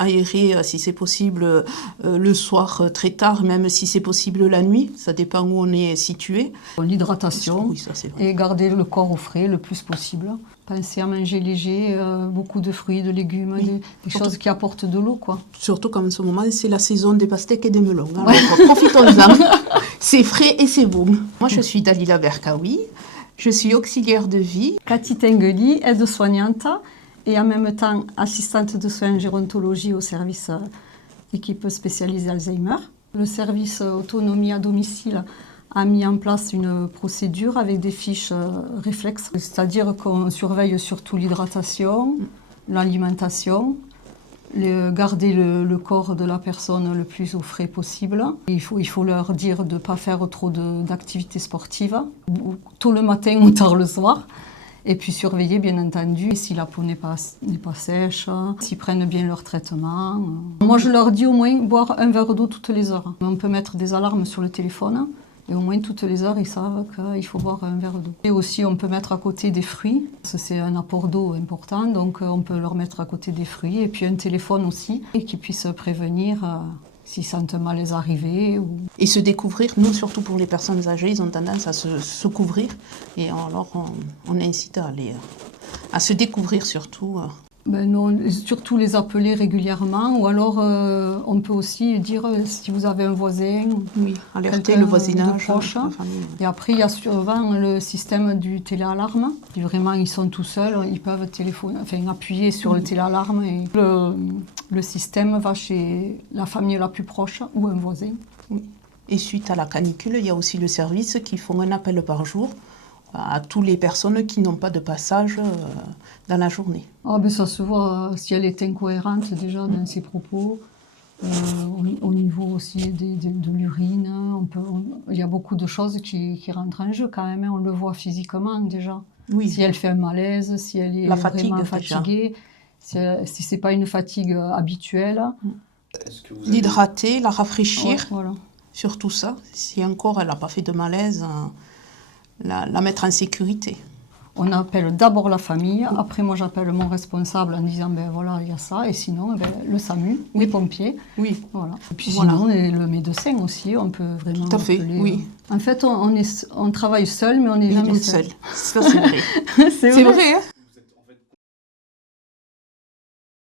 aérer si c'est possible le soir très tard, même si c'est possible la nuit. Ça dépend où on est situé. L'hydratation oui, ça, c'est vrai. Et garder le corps au frais le plus possible. Penser à manger léger, beaucoup de fruits, de légumes, Oui. des choses qui apportent de l'eau, quoi. Surtout comme en ce moment, c'est la saison des pastèques et des melons. Alors, profitons-en. C'est frais et c'est bon. Moi, je suis Dalila Berkaoui. Je suis auxiliaire de vie. Cathy Tengeli, aide-soignante et en même temps assistante de soins en gérontologie au service équipe spécialisée Alzheimer. Le service autonomie à domicile a mis en place une procédure avec des fiches réflexes, c'est-à-dire qu'on surveille surtout l'hydratation, l'alimentation, garder le corps de la personne le plus au frais possible. Il faut leur dire de ne pas faire trop d'activités sportives, tôt le matin ou tard le soir. Et puis surveiller, bien entendu, si la peau n'est pas sèche, s'ils prennent bien leur traitement. Moi, je leur dis au moins boire un verre d'eau toutes les heures. On peut mettre des alarmes sur le téléphone. Et au moins, toutes les heures, ils savent qu'il faut boire un verre d'eau. Et aussi, on peut mettre à côté des fruits. C'est un apport d'eau important, donc on peut leur mettre à côté des fruits. Et puis un téléphone aussi, et qu'ils puissent prévenir s'ils sentent un malaise arriver. Et se découvrir, nous, surtout pour les personnes âgées, ils ont tendance à se couvrir. Et alors, on incite à se découvrir surtout. Non, surtout les appeler régulièrement, ou alors on peut aussi dire si vous avez un voisin, oui, alerter le voisinage, proche. La famille. Et après il y a souvent le système du téléalarme. Si vraiment ils sont tout seuls, ils peuvent appuyer sur le téléalarme et le système va chez la famille la plus proche ou un voisin. Oui. Et suite à la canicule, il y a aussi le service qui font un appel par jour à toutes les personnes qui n'ont pas de passage dans la journée. Ça se voit si elle est incohérente déjà dans ses propos, au niveau aussi de l'urine. Il y a beaucoup de choses qui rentrent en jeu quand même, on le voit physiquement déjà. Oui. Si elle fait un malaise, si elle est vraiment fatiguée, si ce n'est pas une fatigue habituelle. L'hydrater, la rafraîchir, ouais, voilà. Surtout ça. Si encore elle n'a pas fait de malaise, la mettre en sécurité. On appelle d'abord la famille, après moi j'appelle mon responsable en disant voilà, il y a ça, et sinon le SAMU, les pompiers. Oui. Voilà. Et puis sinon le médecin aussi, on peut vraiment tout à fait, appeler. Oui. En fait, on travaille seul, mais on n'est jamais seul. Ça c'est vrai. C'est vrai, hein.